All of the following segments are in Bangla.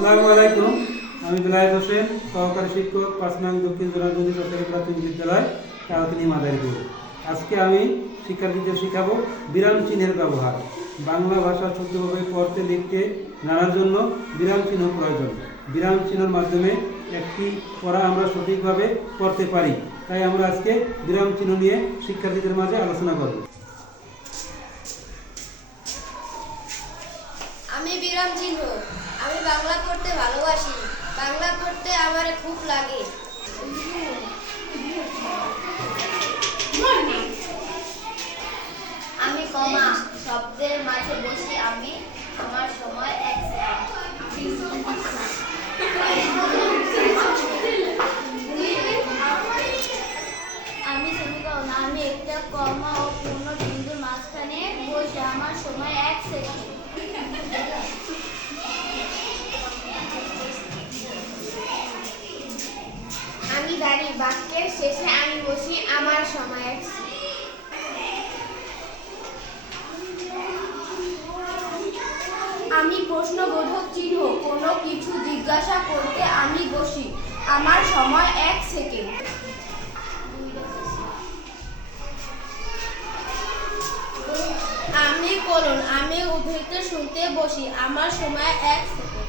আসসালামু আলাইকুম। আমি বিলায়ত হোসেন, সহকারী শিক্ষক পাঁচ নং দক্ষিণ জোনারগঞ্জ সরকারি প্রাথমিক বিদ্যালয় কাউতিনি মাদারীপুর। আজকে আমি শিক্ষার্থীদের শেখাবো বিরাম চিহ্নের ব্যবহার। বাংলা ভাষা শুদ্ধভাবে পড়তে, লিখতে, জানার জন্য বিরাম চিহ্ন প্রয়োজন। বিরাম চিহ্নের মাধ্যমে একটি পড়া আমরা সঠিকভাবে পড়তে পারি। তাই আমরা আজকে বিরাম চিহ্ন নিয়ে শিক্ষার্থীদের মাঝে আলোচনা করব। আমি বিরাম চিহ্ন আমি বাংলা পড়তে ভালোবাসি। বাংলা পড়তে আমার খুব লাগে। আমি কমা। শব্দের মাঝে বসি আমি আমার সময় এক আমি সেমিকরণ আমি একটা কমা ও পূর্ণ বিন্দুর মাঝখানে বসে আমার সময় এক সেকেন্ড। দাঁড়ি বাক্যের শেষে আমি বসি আমার সময় এক আমি প্রশ্নবোধক চিহ্ন, কোনো কিছু জিজ্ঞাসা করতে আমি বসি, আমার সময় এক সেকেন্ড। আমি করুন, আমি উদ্ধৃত শুনতে বসি, আমার সময় এক সেকেন্ড।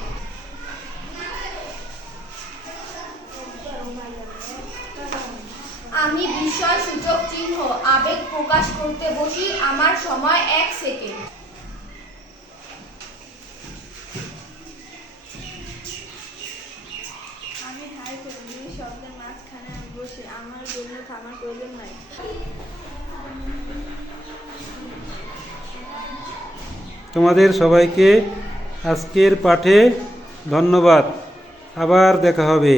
আমি বিষয় সূচক চিহ্ন আবেগ প্রকাশ করতে বসি আমার সময় এক সেকেন্ড। আমি হাই করি শব্দের মাঝখানে আমি বসি আমার জন্য থামার প্রয়োজন নাই। তোমাদের সবাইকে আজকের পাঠে ধন্যবাদ। আবার দেখা হবে।